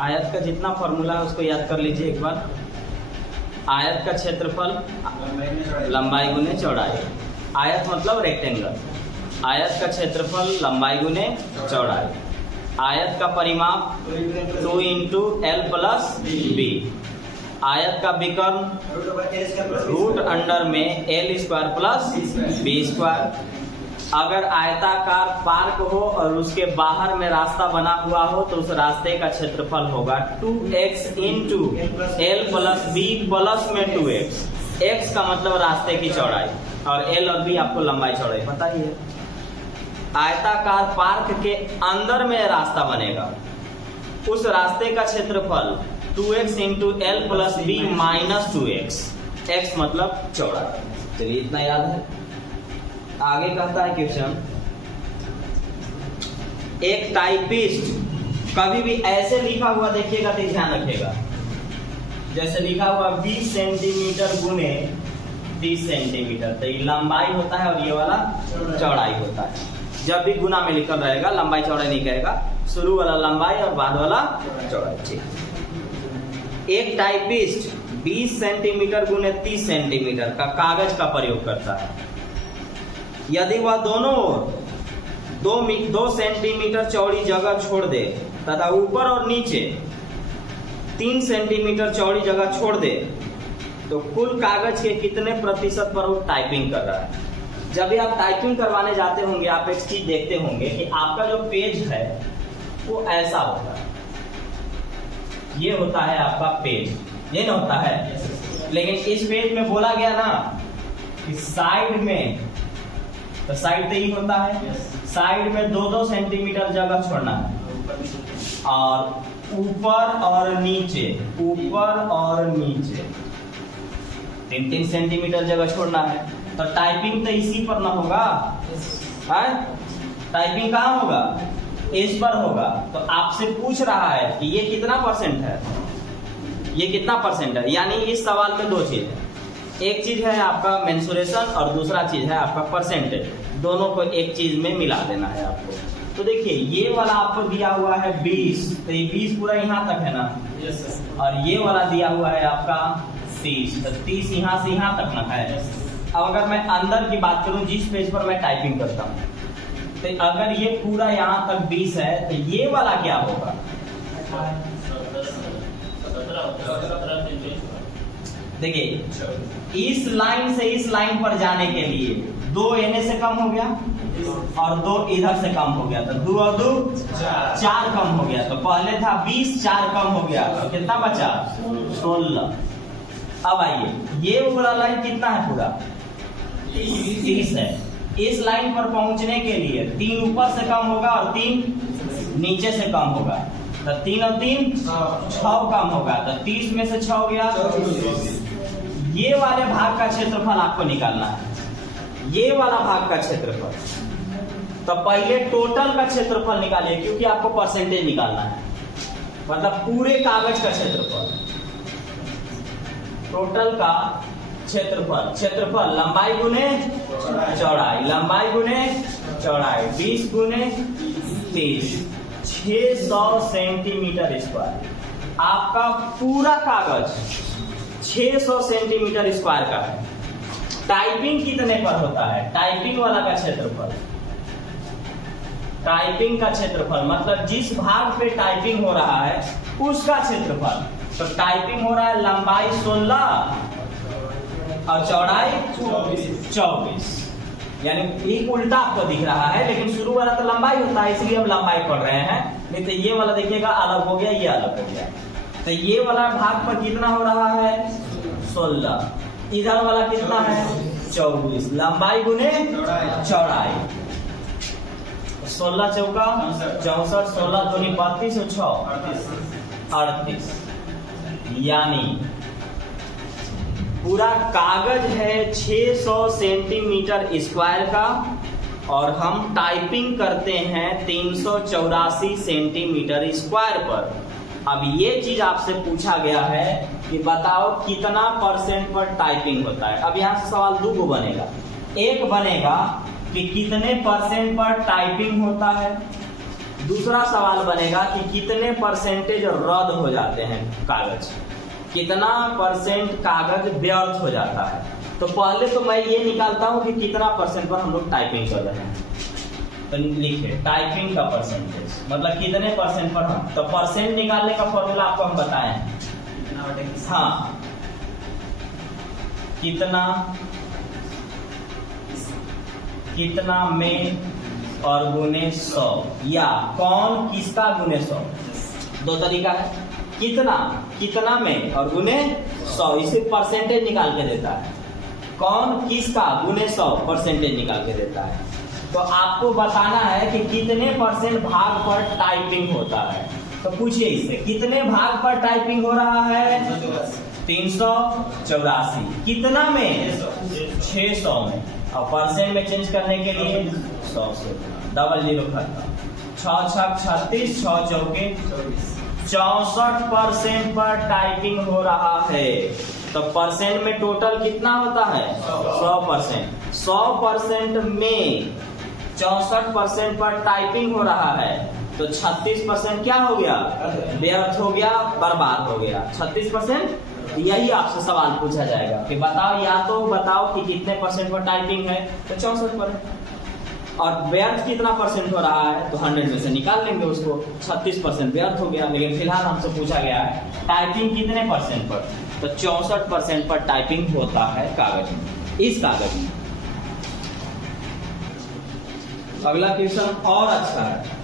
आयत का जितना फॉर्मूला है उसको याद कर लीजिए एक बार। आयत का क्षेत्रफल लंबाई गुने चौड़ाई। आयत मतलब रेक्टेंगल। आयत का क्षेत्रफल लंबाई गुने चौड़ाई। आयत का परिमाप 2 इंटू एल प्लस बी। आयत का विकर्ण रूट अंडर में L square plus B square. अगर आयताकार पार्क हो और उसके बाहर में रास्ता बना हुआ हो तो उस रास्ते का क्षेत्रफल होगा 2x into L plus B plus में 2x। x का मतलब रास्ते की चौड़ाई और l और b आपको लंबाई चौड़ाई बताइए। आयताकार पार्क के अंदर में रास्ता बनेगा, उस रास्ते का क्षेत्रफल 2x into L plus B minus 2x। x मतलब चौड़ाई। चलिए इतना याद है। आगे कहता है क्वेश्चन, एक टाइपिस्ट कभी भी ऐसे लिखा हुआ देखिएगा तो ध्यान रखिएगा, जैसे लिखा हुआ 20 सेंटीमीटर गुने 30 सेंटीमीटर, तो ये लंबाई होता है और ये वाला चौड़ाई होता है। जब भी गुना में लिखल रहेगा लंबाई चौड़ाई नहीं कहेगा, शुरू वाला लंबाई और बाद वाला चौड़ाई। ठीक। एक टाइपिस्ट 20 सेंटीमीटर गुने 30 सेंटीमीटर का कागज का प्रयोग करता है। यदि वह दोनों ओर 2 सेंटीमीटर चौड़ी जगह छोड़ दे तथा ऊपर और नीचे 3 सेंटीमीटर चौड़ी जगह छोड़ दे तो कुल कागज के कितने प्रतिशत पर वो टाइपिंग कर रहा है। जब भी आप टाइपिंग करवाने जाते होंगे आप एक चीज देखते होंगे कि आपका जो पेज है वो ऐसा होता है, ये होता है आपका पेज, ये ना होता है। लेकिन इस पेज में बोला गया ना कि साइड में, तो साइड तो ही होता है, साइड में 2-2 सेंटीमीटर जगह छोड़ना है और ऊपर और नीचे 3-3 सेंटीमीटर जगह छोड़ना है। तो टाइपिंग तो इसी पर ना होगा, है? टाइपिंग कहाँ होगा? इस पर होगा। तो आपसे पूछ रहा है कि ये कितना परसेंट है, ये कितना परसेंट है। यानी इस सवाल में 2 चीज है, एक चीज है आपका मेंसुरेशन और दूसरा चीज है आपका परसेंटेज। दोनों को एक चीज में मिला देना है आपको। तो देखिए ये वाला आपको दिया हुआ है 20, तो ये 20 पूरा यहाँ तक है ना, और ये वाला दिया हुआ है आपका 30, तो 30 यहाँ से यहाँ तक ना है। अब अगर मैं अंदर की बात करूं जिस पेज पर मैं टाइपिंग करता हूं, तो अगर ये पूरा यहाँ तक 20 है तो ये वाला क्या होगा? देखिए इस लाइन से इस लाइन पर जाने के लिए 2 एने से कम हो गया और 2 इधर से कम हो गया, तो 2 और 2 4 कम हो गया। तो पहले था 20, 4 कम हो गया, तो कितना बचा? 16। अब आइए ये वाला लाइन कितना है? पूरा 30 है। इस लाइन पर पहुंचने के लिए 3 ऊपर से कम होगा और 3 नीचे से कम होगा, तो 3 और 3 6 कम होगा, तो 30 में से 6 गया। ये वाले भाग का क्षेत्रफल आपको निकालना है, ये वाला भाग का क्षेत्रफल। तो पहले टोटल का क्षेत्रफल निकालिए क्योंकि आपको परसेंटेज निकालना है, मतलब पूरे कागज का क्षेत्रफल। टोटल का क्षेत्रफल लंबाई गुने चौड़ाई, लंबाई गुने चौड़ाई, 20 गुने 30, 600 सेंटीमीटर स्क्वायर। आपका पूरा कागज 600 सेंटीमीटर स्क्वायर का है। टाइपिंग कितने पर होता है? टाइपिंग वाला का क्षेत्रफल, टाइपिंग का क्षेत्रफल मतलब जिस भाग पे टाइपिंग हो रहा है उसका क्षेत्रफल। तो टाइपिंग हो रहा है लंबाई 16 और चौड़ाई 24, यानी ठीक उल्टा आपको दिख रहा है, लेकिन शुरू वाला तो लंबाई होता है इसलिए हम लंबाई पढ़ रहे हैं। नहीं तो ये वाला देखिएगा अलग हो गया, ये अलग हो गया। तो ये वाला भाग पर कितना हो रहा है? 16, इधर वाला कितना है? 24, लंबाई गुने चौड़ाई। 16 चौका 64, 16 दूनी 32 और 6 38, यानी पूरा कागज है 600 सेंटीमीटर स्क्वायर का और हम टाइपिंग करते हैं 384 सेंटीमीटर स्क्वायर पर। अब ये चीज आपसे पूछा गया है कि बताओ कितना परसेंट पर टाइपिंग होता है। अब यहाँ से सवाल 2 गो बनेगा। एक बनेगा कि कितने परसेंट पर टाइपिंग होता है, दूसरा सवाल बनेगा कि कितने परसेंटेज रद्द हो जाते हैं कागज, कितना परसेंट कागज व्यर्थ हो जाता है। तो पहले तो मैं ये निकालता हूं कि कितना परसेंट पर हम लोग टाइपिंग कर रहे हैं। तो लिखिए टाइपिंग का परसेंटेज मतलब कितने परसेंट पर हम, तो परसेंट निकालने का फॉर्मूला आपको हम बताएं। हाँ, कितना में और गुने 100, या कौन किसका गुने 100। दो तरीका है, कितना में और गुने 100, इसे परसेंटेज निकाल के देता है। कौन किसका गुने 100 परसेंटेज निकाल के देता है। तो आपको बताना है कि कितने परसेंट भाग पर टाइपिंग होता है। तो पूछिए इससे, कितने भाग पर टाइपिंग हो रहा है? 384। कितना में? 600 में। और परसेंट में चेंज करने के लिए 100 से डबल जीरो खत्म। 6 छक 36, 6 चौके 64% पर टाइपिंग हो रहा है। तो परसेंट में टोटल कितना होता है? 100%। 100% में 64% पर टाइपिंग हो रहा है। तो 36% क्या हो गया? व्यर्थ हो गया, बर्बाद हो गया। 36%। यही आपसे सवाल पूछा जाएगा कि बताओ, या तो बताओ कि कितने परसेंट पर टाइपिंग है, तो 64%। और व्यर्थ कितना परसेंट हो रहा है, तो 100 में से निकाल लेंगे उसको। 36% व्यर्थ हो गया। लेकिन फिलहाल हमसे पूछा गया है टाइपिंग कितने परसेंट पर, तो 64% पर टाइपिंग होता है कागज में, इस कागज में। अगला क्वेश्चन और अच्छा है।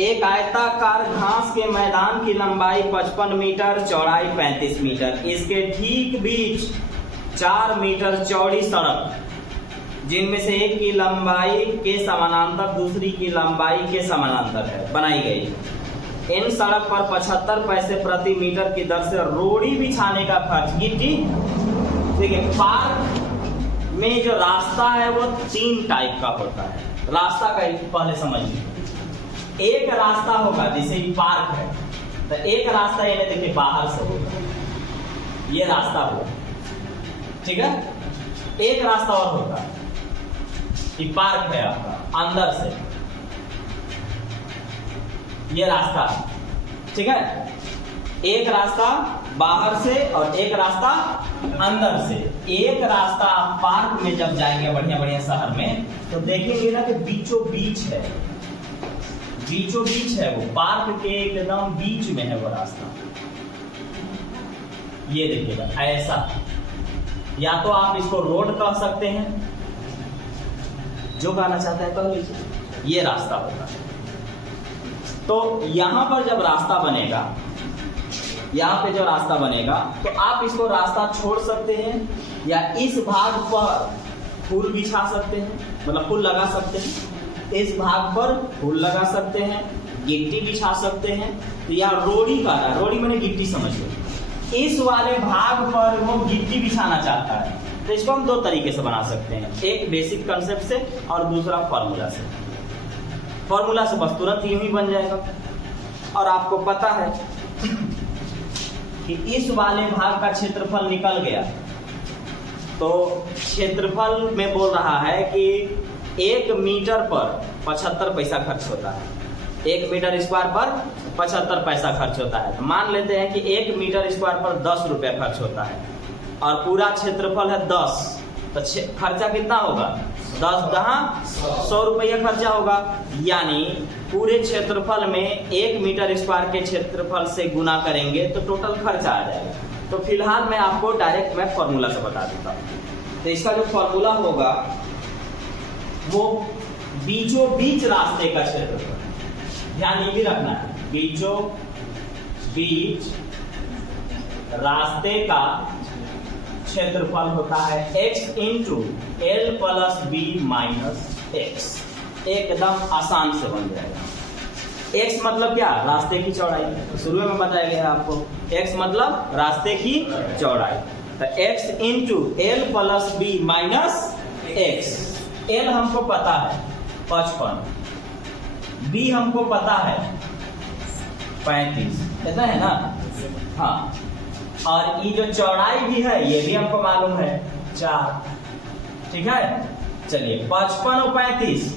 एक आयताकार घास के मैदान की लंबाई 55 मीटर, चौड़ाई 35 मीटर। इसके ठीक बीच 4 मीटर चौड़ी सड़क, जिनमें से एक की लंबाई के समानांतर दूसरी की लंबाई के समानांतर है, बनाई गई। इन सड़क पर 75 पैसे प्रति मीटर की दर से रोड़ी बिछाने का खर्च। गिट्टी, देखिए पार्क में जो रास्ता है वो 3 टाइप का होता है। रास्ता का पहले समझिए। एक रास्ता होगा जैसे पार्क है, तो एक रास्ता ये देखिए बाहर से होगा, ये रास्ता होगा, ठीक है। एक रास्ता और होगा, ये पार्क है आपका अंदर से, ये रास्ता, ठीक है। एक रास्ता बाहर से और एक रास्ता अंदर से। एक रास्ता आप पार्क में जब जाएंगे बढ़िया बढ़िया शहर में, तो देखेंगे ना कि बीचों बीच है, बीचों बीच है वो, पार्क के एकदम बीच में है वो रास्ता। ये देखिएगा ऐसा, या तो आप इसको रोड कह सकते हैं, जो कहना चाहते हैं कह लीजिए। ये रास्ता होगा। तो यहां पर जब रास्ता बनेगा, यहाँ पे जो रास्ता बनेगा, तो आप इसको रास्ता छोड़ सकते हैं, या इस भाग पर फूल बिछा सकते हैं, मतलब फूल लगा सकते हैं। इस भाग पर फूल लगा सकते हैं, गिट्टी बिछा सकते हैं। तो या रोड़ी का, रोड़ी मैंने गिट्टी समझिए। इस वाले भाग पर वो गिट्टी बिछाना चाहता है, तो इसको हम 2 तरीके से बना सकते हैं, एक बेसिक कंसेप्ट से और दूसरा फॉर्मूला से। फॉर्मूला से बस तुरंत यूं ही बन जाएगा। और आपको पता है कि इस वाले भाग का क्षेत्रफल निकल गया, तो क्षेत्रफल में बोल रहा है कि 1 मीटर पर 75 पैसा खर्च होता है। 1 मीटर स्क्वायर पर 75 पैसा खर्च होता है। तो मान लेते हैं कि 1 मीटर स्क्वायर पर 10 रुपया खर्च होता है, और पूरा क्षेत्रफल है 10, तो खर्चा कितना होगा? 10 दहा 100 रुपया खर्चा होगा। यानी पूरे क्षेत्रफल में 1 मीटर स्क्वायर के क्षेत्रफल से गुना करेंगे तो टोटल खर्चा आ जाएगा। तो फिलहाल मैं आपको डायरेक्ट मैं फॉर्मूला से बता देता हूँ। तो इसका जो फॉर्मूला होगा वो बीचों बीच रास्ते का क्षेत्रफल, ध्यान ये भी रखना है, बीचों बीच रास्ते का क्षेत्रफल होता है x into L plus B minus X. एकदम आसान से बन जाएगा। x मतलब क्या? रास्ते की चौड़ाई। शुरू में बताया गया आपको, x मतलब रास्ते की चौड़ाई। तो x into L plus B minus X. L हमको पता है 55, बी हमको पता है 35, ऐसा है ना? हाँ, और ये जो चौड़ाई भी है ये भी हमको मालूम है 4, ठीक है। चलिए 55 और 35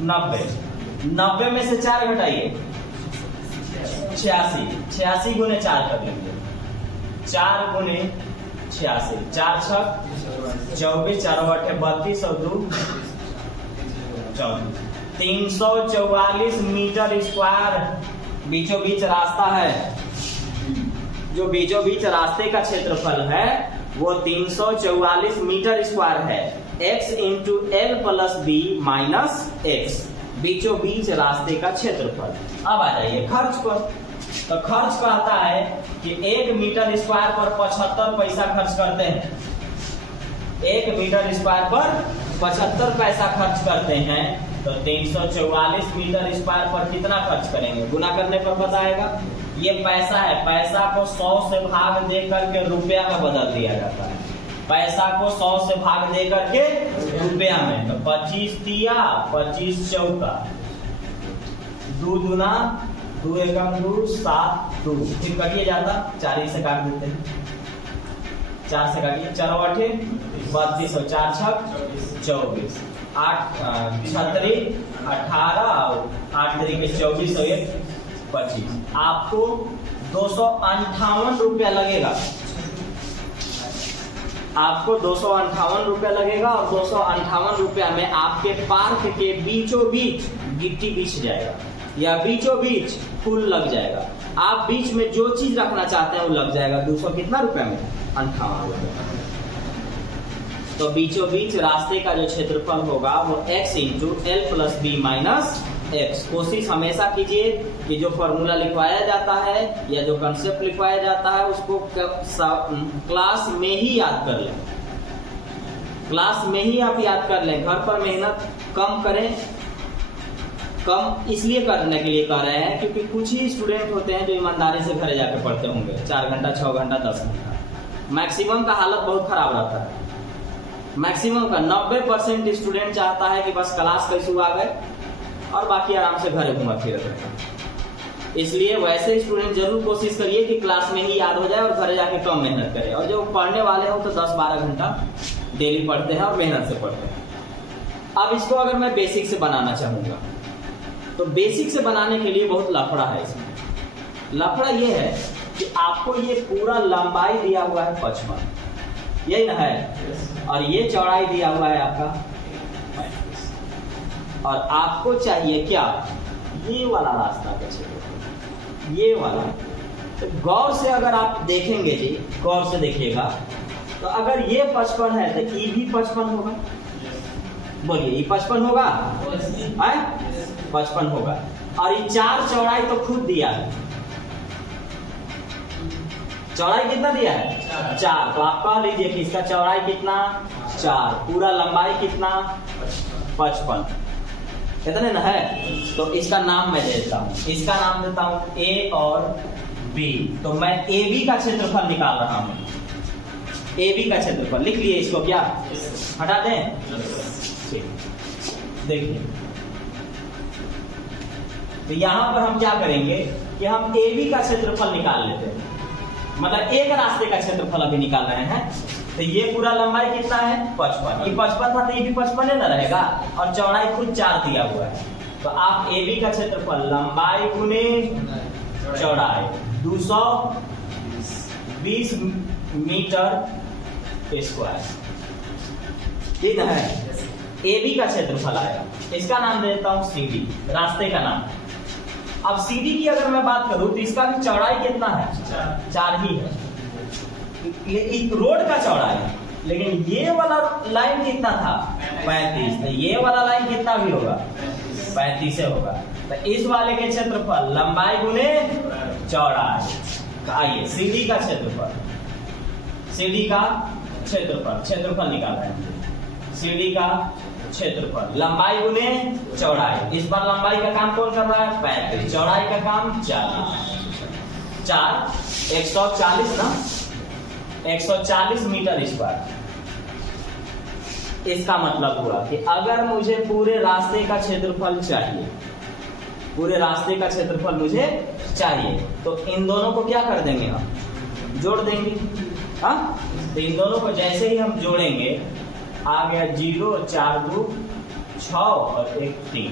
90 में से 4 घटाइए 86, 86 गुने 4 कर लेंगे, 4 गुने 86, 4 छक 24, 4 8 32 और 2 14, 344 मीटर स्क्वायर बीचों बीच रास्ता है। जो बीचों बीच रास्ते का क्षेत्रफल है वो 344 मीटर स्क्वायर है। x into L plus B minus X, बीचों बीच रास्ते का क्षेत्रफल। अब आ जाइए खर्च पर। तो खर्च कहता है कि 1 मीटर स्क्वायर पर 75 पैसा खर्च करते हैं। 1 मीटर स्क्वायर पर 75 पैसा खर्च करते हैं, तो 344 मीटर स्क्वायर पर कितना खर्च करेंगे, गुना करने पर बताएगा। ये पैसा है, पैसा को 100 से भाग दे करके रुपया में बदल दिया जाता है। पैसा को 100 से भाग दे करके रुपया में, तो 25 तिया 25 चौका, 2 दूना 2 एकम 2 7 2, फिर कटिए जाता, 4 ही से काट देते हैं, 4 से काटिए, 4 8 32 और 4 छक 24, 8 36 18 और 8 तरीके 24 और 1 25। आपको 258 रुपया लगेगा, आपको 258 रुपया लगेगा, और 258 रुपया में आपके पार्क के बीचों बीच गिट्टी बिछ जाएगा या बीचों बीच फूल लग जाएगा। आप बीच में जो चीज रखना चाहते हैं वो लग जाएगा। 200 कितना रुपया में, 58 रुपया। तो बीचों बीच रास्ते का जो क्षेत्रफल होगा वो x into L plus B minus X. कोशिश हमेशा कीजिए कि जो फॉर्मूला लिखवाया जाता है या जो कंसेप्ट लिखवाया जाता है उसको क्लास में ही याद कर लें, क्लास में ही आप याद कर लें। घर पर मेहनत कम करें। कम इसलिए करने के लिए कह रहे हैं क्योंकि कुछ ही स्टूडेंट होते हैं जो ईमानदारी से घर जाके पढ़ते होंगे 4 घंटा 6 घंटा 10 घंटा। मैक्सिमम का हालत बहुत खराब रहता है। मैक्सिमम का 90% स्टूडेंट चाहता है कि बस क्लास कैसे आ गए और बाकी आराम से घर घूमा फिर रहे। इसलिए वैसे स्टूडेंट जरूर कोशिश करिए कि क्लास में ही याद हो जाए और घर जाके कम मेहनत करें। और जो पढ़ने वाले हो तो 10-12 घंटा डेली पढ़ते हैं और मेहनत से पढ़ते हैं। अब इसको अगर मैं बेसिक से बनाना चाहूंगा तो बेसिक से बनाने के लिए बहुत लफड़ा है। इसमें लफड़ा ये है कि आपको ये पूरा लंबाई दिया हुआ है 55, यही ना है, और ये चौड़ाई दिया हुआ है आपका 35, और आपको चाहिए क्या, ये वाला रास्ता का क्षेत्रफल, ये वाला। तो गौर से अगर आप देखेंगे जी, गौर से देखिएगा, तो अगर ये 55 है तो ई भी 55 होगा। बोलिए ये 55 होगा, 55 होगा। और ये 4 चौड़ाई तो खुद दिया है। चौड़ाई कितना दिया है, 4। तो आप कह लीजिए कि इसका चौड़ाई कितना, 4, पूरा लंबाई कितना, 55, कितने ना है। तो इसका नाम मैं देता हूँ, इसका नाम देता हूँ ए और बी। तो मैं ए बी का क्षेत्रफल निकाल रहा हूँ। ए बी का क्षेत्रफल लिख लिए, इसको क्या हटा दें, ठीक। देखिए तो यहां पर हम क्या करेंगे कि हम ए बी का क्षेत्रफल निकाल लेते हैं। मतलब एक रास्ते का क्षेत्रफल अभी निकाल रहे हैं। तो ये पूरा लंबाई कितना है, 55। ये 55 था तो ये भी 55 ना रहेगा, और चौड़ाई खुद 4 दिया हुआ है। तो आप ए बी का क्षेत्रफल लंबाई गुने चौड़ाई 220 मीटर स्क्वायर, ठीक है। ए बी का क्षेत्रफल आएगा, इसका नाम दे देता हूं सी डी, रास्ते का नाम। अब सी डी की अगर मैं बात करूं तो इसका भी चौड़ाई कितना है, 4 ही है। ये रोड का चौड़ाई, लेकिन ये वाला लाइन कितना था, 35। तो ये वाला लाइन कितना भी होगा, 35 होगा। तो इस वाले के क्षेत्रफल लंबाई गुने चौड़ाई। आइए सी डी का क्षेत्रफल, सी डी का क्षेत्रफल निकाल रहे हैं। सी डी का क्षेत्रफल लंबाई गुने चौड़ाई। इस बार लंबाई का काम कौन कर रहा है, 35, चौड़ाई का काम 40। 4 140 ना, 140 मीटर स्क्वायर। इसका मतलब हुआ कि अगर मुझे पूरे रास्ते का क्षेत्रफल चाहिए, पूरे रास्ते का क्षेत्रफल मुझे चाहिए, तो इन दोनों को क्या कर देंगे, हम जोड़ देंगे। हाँ, तो इन दोनों को जैसे ही हम जोड़ेंगे आ गया 0 4 2 6 और 1 3,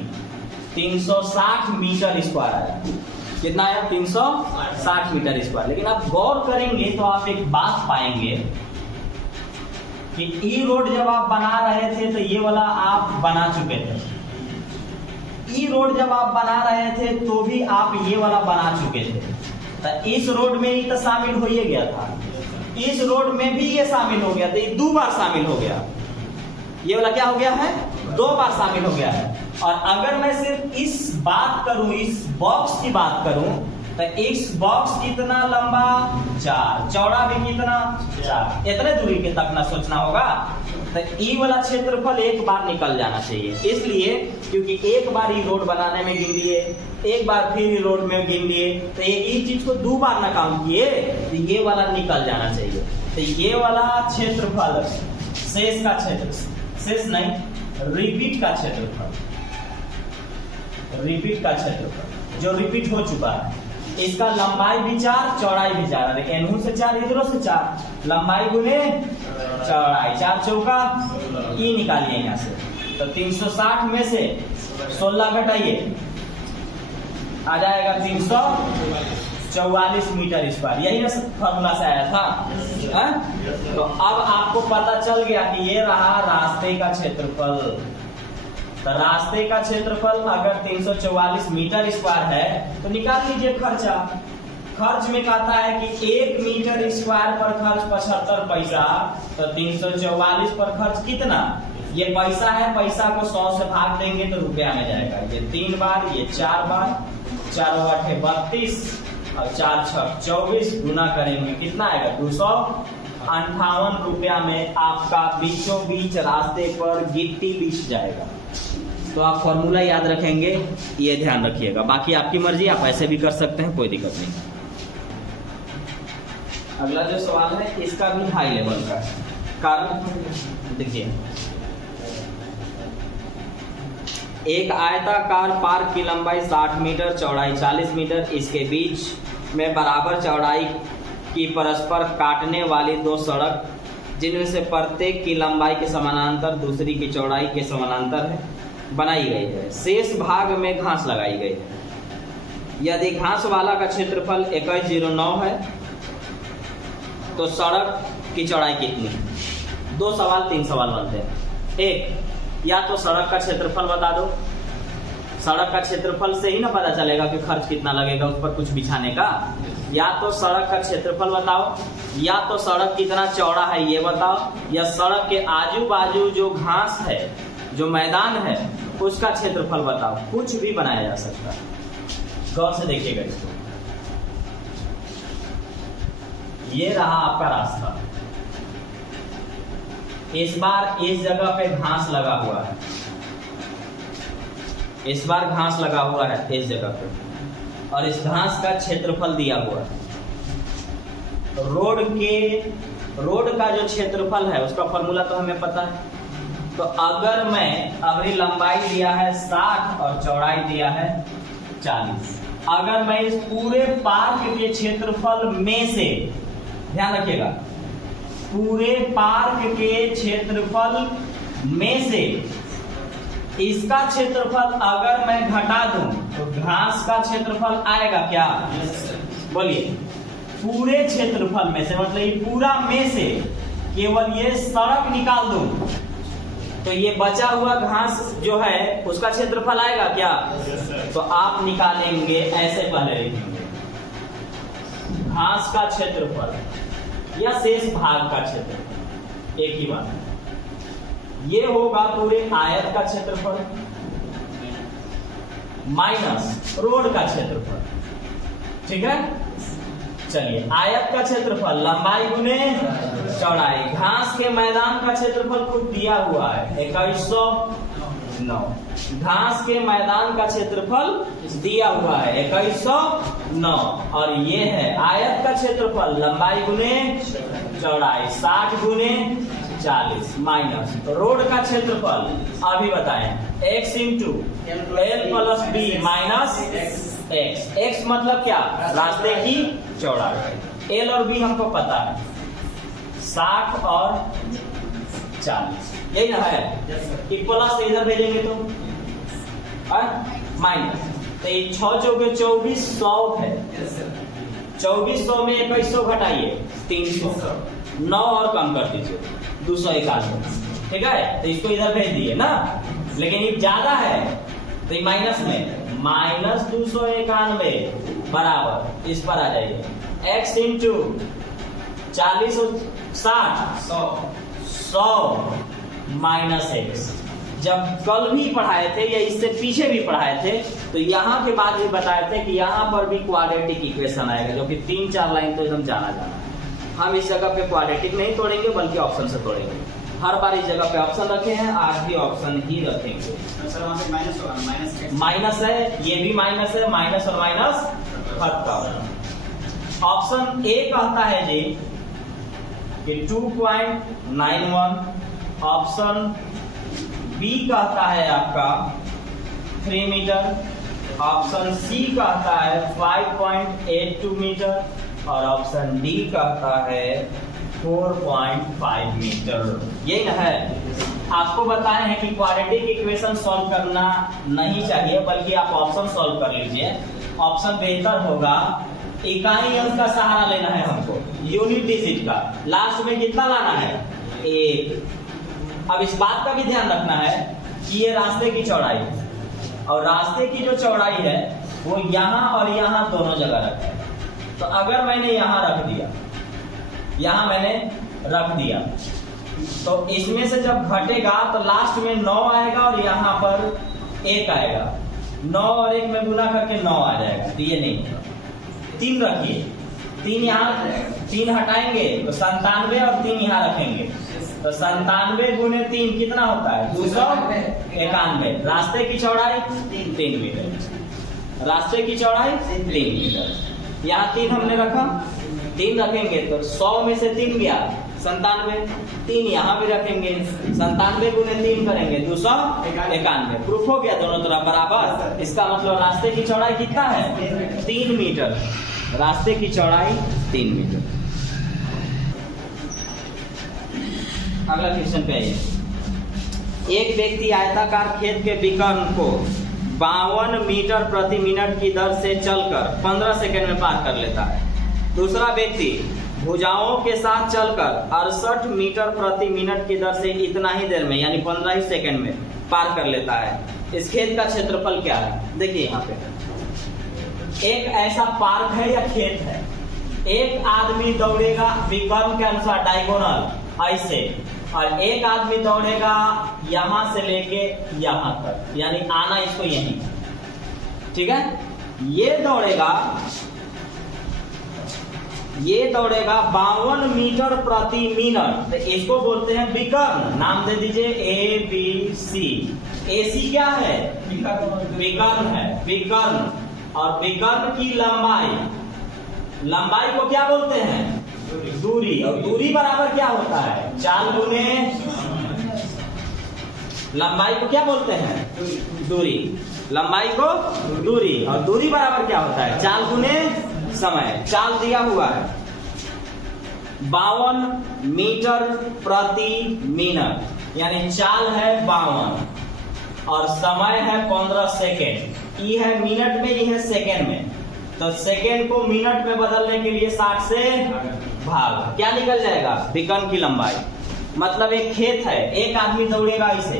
360 मीटर स्क्वायर आया। कितना आया? 360 मीटर स्क्वायर। लेकिन आप गौर करेंगे तो आप एक बात पाएंगे कि ई रोड जब आप बना रहे थे तो ये वाला आप बना चुके थे। ई रोड जब आप बना रहे थे तो भी आप ये वाला बना चुके थे। तो इस रोड में ही तो शामिल हो ही गया था, इस रोड में भी ये शामिल हो गया था, ये 2 बार शामिल हो गया। ये वाला क्या हो गया है? 2 बार शामिल हो गया है। और अगर मैं सिर्फ इस बात करूं, इस बॉक्स की बात करूं, तो इस बॉक्स कितना लंबा? 4, चौड़ा भी कितना? 4। इतने दूरी के तक ना सोचना होगा। तो ई वाला क्षेत्रफल एक बार निकल जाना चाहिए, इसलिए क्योंकि एक बार ई रोड बनाने में गिन लिए, एक बार फिर ई रोड में गिन लिए, तो एक चीज को 2 बार ना काउंट किए तो ये वाला निकल जाना चाहिए। तो ये वाला क्षेत्रफल शेष का क्षेत्र, शेष नहीं, रिपीट का क्षेत्रफल, रिपीट का क्षेत्रफल जो रिपीट हो चुका है, इसका लंबाई भी 4, चौड़ाई भी 4। देखिए इन्हों से 4, इधरों से 4, लंबाई गुने चौड़ाई, 4 चौका ई निकालिए यहाँ से। तो 360 में से 16 घटाइए, आ जाएगा 344 मीटर स्क्वायर। यही ना फॉर्मूला से आया था। तो अब आपको पता चल गया कि ये रहा रास्ते का क्षेत्रफल। तो रास्ते का क्षेत्रफल अगर 344 मीटर स्क्वायर है तो निकाल लीजिए खर्चा। खर्च में कहता है कि 1 मीटर स्क्वायर पर खर्च 75 पैसा, तो 344 पर खर्च कितना? ये पैसा है, पैसा को 100 से भाग देंगे तो रुपया में जाएगा। ये 3 बार, ये 4 बार, 4 8 32 और 4 6 24, गुना करेंगे कितना आएगा? 258 रुपया में आपका बीचों बीच रास्ते पर गिट्टी बिछ जाएगा। तो आप फॉर्मूला याद रखेंगे, ये ध्यान रखिएगा। बाकी आपकी मर्जी, आप ऐसे भी कर सकते हैं, कोई दिक्कत नहीं। अगला जो सवाल है इसका भी हाई लेवल का है। कारण देखिए, एक आयताकार पार्क की लंबाई 60 मीटर, चौड़ाई 40 मीटर, इसके बीच में बराबर चौड़ाई की परस्पर काटने वाली 2 सड़क, जिनमें से प्रत्येक की लंबाई के समानांतर दूसरी की चौड़ाई के समानांतर है, बनाई गई है। शेष भाग में घास लगाई गई है। यदि घास वाला का क्षेत्रफल 2109 है तो सड़क की चौड़ाई कितनी है? 2 सवाल 3 सवाल बनते हैं। एक, या तो सड़क का क्षेत्रफल बता दो, सड़क का क्षेत्रफल से ही ना पता चलेगा कि खर्च कितना लगेगा उस पर कुछ बिछाने का। या तो सड़क का क्षेत्रफल बताओ, या तो सड़क कितना चौड़ा है ये बताओ, या सड़क के आजू बाजू जो घास है, जो मैदान है, उसका क्षेत्रफल बताओ। कुछ भी बनाया जा सकता है। गौर से देखिएगा इसको। ये रहा आपका रास्ता, इस बार इस जगह पे घास लगा हुआ है, इस बार घास लगा हुआ है इस जगह पे, और इस घास का क्षेत्रफल दिया हुआ है। रोड का जो क्षेत्रफल है उसका फॉर्मूला तो हमें पता है। तो अगर मैं अभी लंबाई दिया है 60 और चौड़ाई दिया है 40, अगर मैं इस पूरे पार्क के क्षेत्रफल में से, ध्यान रखिएगा, पूरे पार्क के क्षेत्रफल में से इसका क्षेत्रफल अगर मैं घटा दूं तो घास का क्षेत्रफल आएगा क्या? बोलिए। पूरे क्षेत्रफल में से मतलब ये पूरा में से केवल ये सड़क निकाल दूं तो ये बचा हुआ घास जो है उसका क्षेत्रफल आएगा क्या? तो आप निकालेंगे, ऐसे पहले लिखेंगे, घास का क्षेत्रफल या शेष भाग का क्षेत्रफल, एक ही बात है। ये होगा पूरे आयत का क्षेत्रफल माइनस रोड का क्षेत्रफल। ठीक है, चलिए, आयत का क्षेत्रफल लंबाई गुने चौड़ाई, घास के मैदान का क्षेत्रफल खुद दिया हुआ है 2109, घास के मैदान का क्षेत्रफल दिया हुआ है 2109, और ये है आयत का क्षेत्रफल लंबाई गुने चौड़ाई 60 गुने 40 माइनस रोड का क्षेत्रफल अभी बताएं x into L plus B minus X. X मतलब क्या? रास्ते की चौड़ाई। एल और बी हमको पता है, 60 और 40, यही ना है। कि प्लस इधर भेजेंगे तो माइनस, तो ये 6 चौके 24, 100 है। 2400 में 2100 घटाइए 300, 9 और कम कर दीजिए 291, ठीक है। तो इसको इधर भेज दिए ना, लेकिन ये ज्यादा है तो ये माइनस में, माइनस 291 बराबर इस पर आ जाइए x इंटू 40 और 60 100 माइनस x। जब कल भी पढ़ाए थे या इससे पीछे भी पढ़ाए थे तो यहाँ के बाद भी बताए थे कि यहाँ पर भी क्वाड्रेटिक इक्वेशन आएगा, जो कि 3-4 लाइन तो एकदम जाना जाना। हम इस जगह पे क्वाड्रेटिक नहीं तोड़ेंगे बल्कि ऑप्शन से तोड़ेंगे। हर बार इस जगह पे ऑप्शन रखे हैं, आज भी ऑप्शन ही रखेंगे। माइनस है, ये भी माइनस है, माइनस और माइनस खत्म। ऑप्शन ए कहता है जी कि 2.91, ऑप्शन बी कहता है आपका 3 मीटर, ऑप्शन सी कहता है 5.82 मीटर और ऑप्शन डी कहता है 4.5 मीटर। यही ना है। आपको बताए हैं कि क्वाड्रेटिक इक्वेशन सॉल्व करना नहीं चाहिए बल्कि आप ऑप्शन सॉल्व कर लीजिए, ऑप्शन बेहतर होगा। इकाई अंक का सहारा लेना है हमको, यूनिट डिजिट का। लास्ट में कितना लाना है? 1। अब इस बात का भी ध्यान रखना है कि ये रास्ते की चौड़ाई है और रास्ते की जो चौड़ाई है वो यहाँ और यहाँ दोनों जगह रखा है। तो अगर मैंने यहाँ रख दिया, यहाँ मैंने रख दिया, तो इसमें से जब घटेगा तो लास्ट में 9 आएगा और यहाँ पर 1 आएगा। 9 और 1 में गुना करके 9 आ जाएगा, तो ये नहीं होगा। 3 रखिए, 3 यहाँ, 3 हटाएंगे तो 97 और 3 यहाँ रखेंगे तो 97 गुने 3 कितना होता है? 291। रास्ते की चौड़ाई 3 मीटर, रास्ते की चौड़ाई 3 मीटर। यहाँ 3 हमने रखा, 3 रखेंगे तो 100 में से 3 गया 97, 3 यहाँ भी रखेंगे, 97 गुने 3 करेंगे 291। प्रूफ हो गया दोनों तरफ बराबर। इसका मतलब रास्ते की चौड़ाई कितना है? 3 मीटर। रास्ते की चौड़ाई 3 मीटर। अगला क्वेश्चन पे आइए। एक व्यक्ति आयताकार खेत के विकर्ण को 52 मीटर प्रति मिनट की दर से चलकर 15 सेकंड में पार कर लेता है। दूसरा व्यक्ति भुजाओं के साथ चलकर 68 मीटर प्रति मिनट की दर से इतना ही देर में यानी 15 ही सेकंड में पार कर लेता है। इस खेत का क्षेत्रफल क्या है? देखिए यहाँ पे एक ऐसा पार्क है या खेत है, एक आदमी दौड़ेगा विकर्ण के अनुसार डायगोनल ऐसे, और एक आदमी दौड़ेगा यहां से लेके यहां तक, यानी आना इसको यहीं, ठीक है। ये दौड़ेगा 52 मीटर प्रति मिनट, तो इसको बोलते हैं विकर्ण। नाम दे दीजिए ABC। AC क्या है? विकर्ण है, विकर्ण। और विकर्ण की लंबाई को क्या बोलते हैं? दूरी। और दूरी बराबर क्या होता है? चाल गुने लंबाई को क्या बोलते हैं? दूरी। लंबाई को दूरी, और दूरी बराबर क्या होता है? चाल गुने समय। चाल दिया हुआ है 52 मीटर प्रति मिनट, यानी चाल है 52 और समय है 15 सेकेंड। ये है मिनट में, ये है सेकेंड में। तो सेकेंड को मिनट में बदलने के लिए 60 से भाग, क्या निकल जाएगा? विकर्ण की लंबाई। मतलब एक खेत है, एक आदमी दौड़ेगा इसे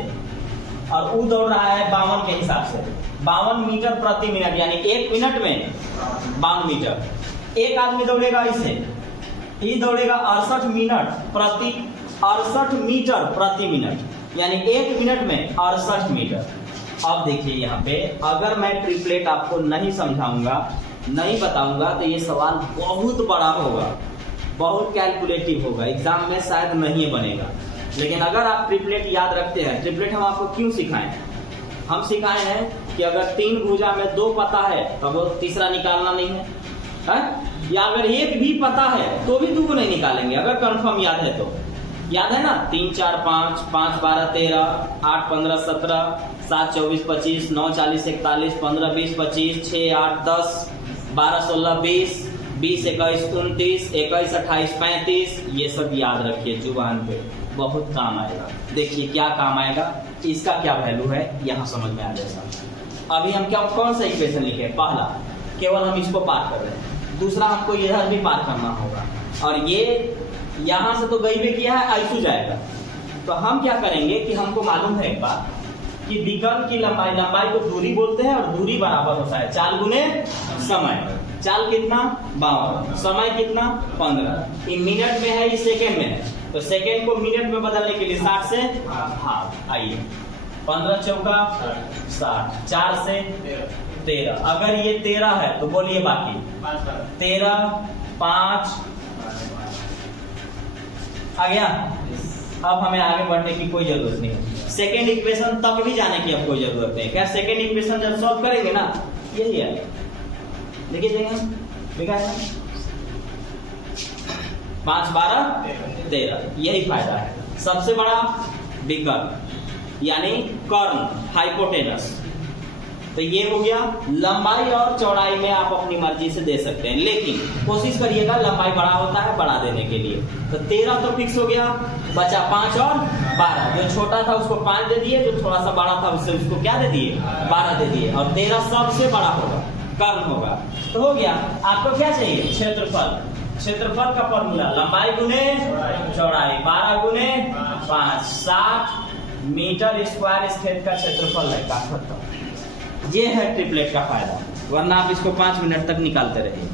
और वो दौड़ रहा है 52 के हिसाब से, 52 मीटर प्रति मिनट, यानी 1 मिनट में 52 मीटर। एक आदमी दौड़ेगा इसे, ये दौड़ेगा 68 मीटर प्रति मिनट, यानी 1 मिनट में 68 मीटर। अब देखिए यहाँ पे, अगर मैं ट्रिपलेट आपको नहीं समझाऊंगा, नहीं बताऊंगा, तो ये सवाल बहुत बड़ा होगा, बहुत कैलकुलेटिव होगा, एग्जाम में शायद नहीं बनेगा। लेकिन अगर आप ट्रिपलेट याद रखते हैं, ट्रिपलेट हम आपको क्यों सिखाए हैं? हम सिखाए हैं कि अगर 3 भुजा में 2 पता है तो वो तीसरा निकालना नहीं है, या अगर 1 भी पता है तो भी 2 को नहीं निकालेंगे, अगर कंफर्म याद है तो। याद है ना? 3 4 5, 5 12 13, 8 15 17, 7 24 25, 9 40 41, 15 20 25, 6 8 10, 12 16 20, 20 21 29, 21 28 35, ये सब याद रखिए जुबान पे। बहुत काम आएगा। देखिए क्या काम आएगा, इसका क्या वैल्यू है यहाँ समझ में आ जाएगा। अभी हम क्या कौन सा इक्वेशन लिखे, पहला केवल हम इसको पार कर रहे हैं, दूसरा हमको इधर भी पार करना होगा, और ये यहाँ से तो गई भी किया है, ऐसू जाएगा। तो हम क्या करेंगे कि हमको मालूम है एक बात कि विकर्ण की लंबाई, लंबाई को दूरी बोलते हैं और दूरी बराबर होता है चाल गुने समय। चाल कितना 52, समय कितना 15, ये मिनट में है, ये सेकंड में है, तो सेकंड को मिनट में बदलने के लिए 60 से हाफ, आइए 15 चौका 60, 4 से 13, अगर ये 13 है तो बोलिए बाकी 13 5 आ गया। अब हमें आगे बढ़ने की कोई जरूरत नहीं है, सेकेंड इक्वेशन तक भी जाने की अब कोई जरूरत नहीं। क्या सेकेंड इक्वेशन जब सॉल्व करेंगे ना, यही है, देखिए देखा है 5 12 13, यही फायदा है। सबसे बड़ा विकर्ण यानी कर्ण, हाइपोटेनस, तो ये हो गया। लंबाई और चौड़ाई में आप अपनी मर्जी से दे सकते हैं, लेकिन कोशिश करिएगा लंबाई बड़ा होता है बड़ा देने के लिए। तो 13 तो फिक्स हो गया, बचा 5 और 12, जो छोटा था उसको 5 दे दिए, जो थोड़ा सा बड़ा था उससे उसको क्या दे दिए 12 दे दिए, और 13 सबसे बड़ा होगा, कर्ण होगा। तो हो गया। आपको क्या चाहिए, क्षेत्रफल। क्षेत्रफल का फॉर्मूला लंबाई गुने चौड़ाई, 12 गुने 5, 60 मीटर स्क्वायर इस खेत का क्षेत्रफल है का। ये है ट्रिपलेट का फायदा, वरना आप इसको 5 मिनट तक निकालते रहिए।